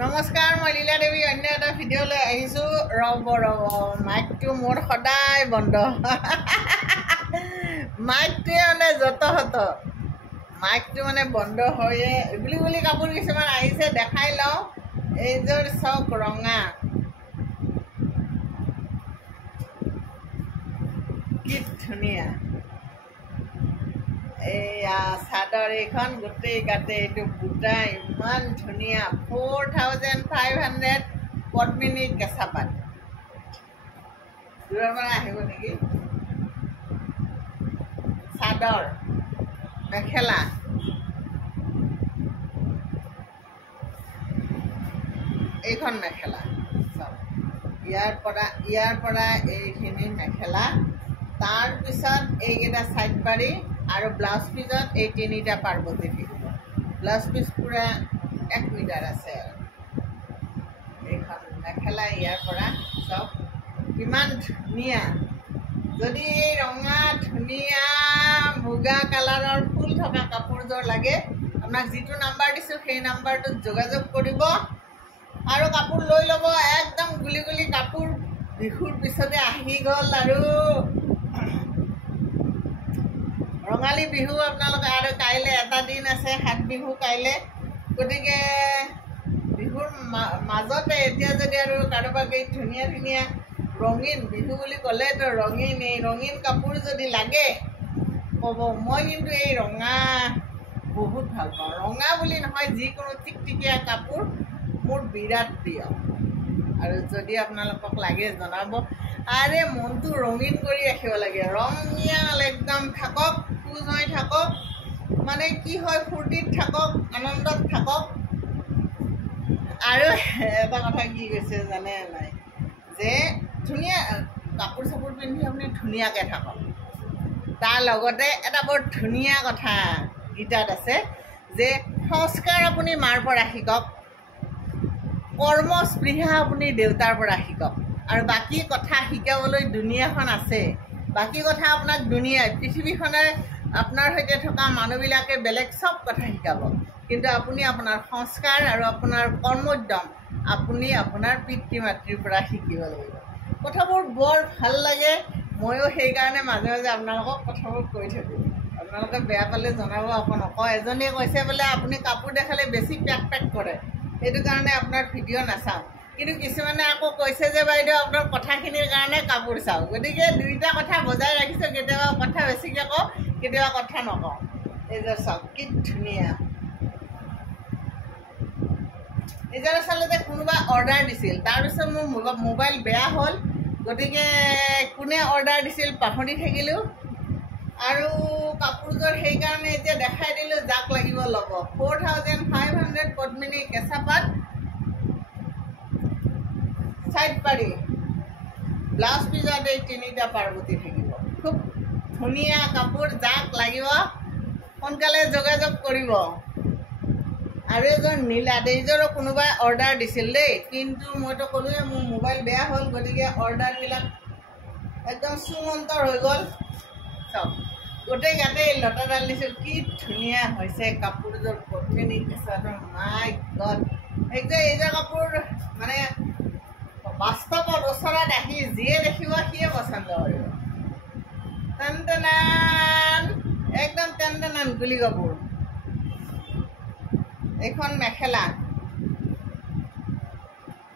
নমস্কাৰ, মই লীলা দেৱী অন্য এটা ভিডিঅ'লৈ আহিছোঁ। ৰ'ব মাইকটো মোৰ সদায় বন্ধ। মাইকটোৱে মানে যতহত মাইকটো মানে বন্ধ হয়ে বুলি কাপোৰ কিছুমান আহিছে, দেখাই লওঁ। এইযোৰ চাওক, ৰঙা, কি ধুনীয়া। এইয়া চাদৰ এইখন গোটেই গাতে এইটো বুটা, ইমান ধুনীয়া। 4500 পদ্মিনী কেঁচা পাত। দূৰৰ পৰা আহিব নেকি? চাদৰ, মেখেলা, এইখন মেখেলা চাওক। ইয়াৰ পৰা এইখিনি মেখেলা, তাৰপিছত এইকেইটা চাইড পাৰি আৰু ব্লাউজ পিছত এই তিনিটা পাৰ্বতী থাকিব। ব্লাউজ পিচ পূৰা 1 মিটাৰ আছে। এইখন মেখেলা, ইয়াৰ পৰা চাওক কিমান ধুনীয়া। যদি এই ৰঙা ধুনীয়া মুগা কালাৰৰ ফুল থকা কাপোৰযোৰ লাগে, আপোনাক যিটো নাম্বাৰ দিছোঁ সেই নাম্বাৰটোত যোগাযোগ কৰিব আৰু কাপোৰ লৈ ল'ব। একদম গুলি গুলি কাপোৰ। বিহুৰ পিছতে আহি গ'ল আৰু ৰঙালী বিহু আপোনালোকে, আৰু কাইলৈ এটা দিন আছে, 7 বিহু কাইলৈ। গতিকে বিহুৰ মাজতে এতিয়া যদি আৰু কাৰোবাক এই ধুনীয়া ধুনীয়া ৰঙীন, বিহু বুলি ক'লেতো ৰঙীন, এই ৰঙীন কাপোৰ যদি লাগে ক'ব। মই কিন্তু এই ৰঙা বহুত ভাল পাওঁ। ৰঙা বুলি নহয়, যিকোনো টিকটিকীয়া কাপোৰ মোৰ বিৰাট প্ৰিয়। আৰু যদি আপোনালোকক লাগে জনাব। আৰে মনটো ৰঙীন কৰি ৰাখিব লাগে, ৰঙীয়াল একদম থাকক, খোজ হৈ থাকক। মানে কি হয়, ফূৰ্তিত থাকক, আনন্দত থাকক। আৰু এটা কথা কি কৈছে জানে নাই, যে ধুনীয়া কাপোৰ চাপোৰ পিন্ধি আপুনি ধুনীয়াকৈ থাকক। তাৰ লগতে এটা বৰ ধুনীয়া কথা গীতাত আছে যে সংস্কাৰ আপুনি মাৰ পৰা শিকক, কৰ্মস্পৃহা আপুনি দেউতাৰ পৰা শিকক। আৰু বাকী কথা শিকাবলৈ দুনিয়াখন আছে। বাকী কথা আপোনাক পৃথিৱীখনে আপোনাৰ সৈতে থকা মানুহবিলাকে বেলেগ চব কথা শিকাব, কিন্তু আপুনি আপোনাৰ সংস্কাৰ আৰু আপোনাৰ কৰ্মোদ্যম আপুনি আপোনাৰ পিতৃ মাতৃৰ পৰা শিকিব লাগিব। কথাবোৰ বৰ ভাল লাগে। ময়ো সেইকাৰণে মাজে মাজে আপোনালোকক কথাবোৰ কৈ থাকোঁ। আপোনালোকে বেয়া পালে জনাব। আকৌ নকওঁ। এজনীয়ে কৈছে বোলে আপুনি কাপোৰ দেখালে বেছি পেক কৰে, সেইটো কাৰণে আপোনাৰ ভিডিঅ' নাচাওঁ। কিন্তু কিছুমানে আকৌ কৈছে যে বাইদেউ আপোনাৰ কথাখিনিৰ কাৰণে কাপোৰ চাওঁ। গতিকে দুইটা কথা বজাই ৰাখিছোঁ। কেতিয়াবা কথা বেছিকৈ কওঁ, কেতিয়াবা কথা নকওঁ। এইযোৰ চাওক কি ধুনীয়া। এইযোৰ আচলতে কোনোবা অৰ্ডাৰ দিছিল, তাৰপিছত মোৰ মোবাইল বেয়া হ'ল। গতিকে কোনে অৰ্ডাৰ দিছিল পাহৰি থাকিলোঁ। আৰু কাপোৰযোৰ সেইকাৰণে এতিয়া দেখাই দিলোঁ, যাক লাগিব ল'ব। 4500 পদ্মিনী কেঁচা পাত, চাইড পাৰি, ব্লাউজ পিছত এই তিনিটা পাৰ্বতী থাকিব। খুব ধুনীয়া কাপোৰ, যাক লাগিব সোনকালে যোগাযোগ কৰিব। আৰু এযোৰ নীলাত, এইযোৰো কোনোবাই অৰ্ডাৰ দিছিল দেই, কিন্তু মইতো ক'লোৱে মোৰ মোবাইল বেয়া হ'ল। গতিকে অৰ্ডাৰবিলাক একদম সুমন্তৰ হৈ গ'ল। চাওক গোটেই গাতে লতাডাল দিছোঁ, কি ধুনীয়া হৈছে কাপোৰযোৰ। পদ্মিনী কেঁচাটো, মাই গড। এইযোৰ কাপোৰ মানে বাস্তৱত ওচৰত আহি যিয়ে দেখিব সিয়ে পচন্দ কৰিব। টেনটেনান, একদম টেনটেনান গুলি কাপোৰ। এইখন মেখেলা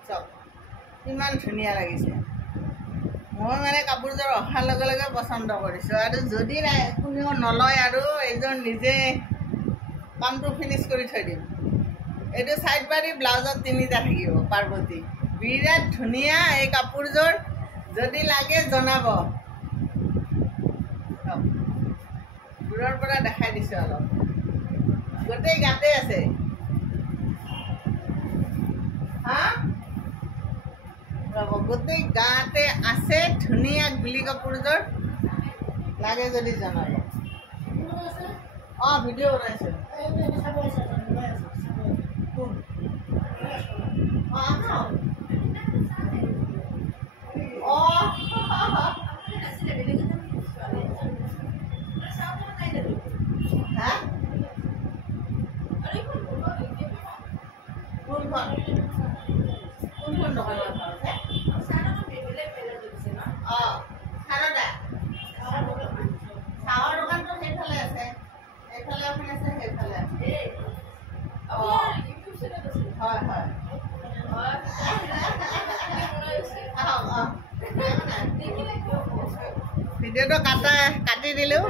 চাওক ইমান ধুনীয়া লাগিছে। মই মানে কাপোৰযোৰ অহাৰ লগে লগে পচন্দ কৰিছোঁ। আৰু যদি কোনেও নলয় আৰু এইযোৰ নিজে কামটো ফিনিছ কৰি থৈ দিম। এইটো চাইড পাৰি, ব্লাউজত তিনিটা থাকিব পাৰ্বতী। বিৰাট ধুনীয়া এই কাপোৰযোৰ। যদি লাগে জনাব। দূৰৰ পৰা দেখাই দিছোঁ অলপ, গোটেই গাতে আছে। হা ৰ'ব, গোটেই গাতে আছে ধুনীয়া গুলি কাপোৰযোৰ। লাগে যদি জনাব। অঁ, ভিডিঅ' বনাইছোঁ। কোনখন কোনখন দোকানত আছে অঁ সাৰদা চাহৰ দোকানটো সেইফালে আছে এইফালে এখন আছে সেইফালে আছে অঁ হয় হয় ভিডিঅ'টো কাটি দিলোঁ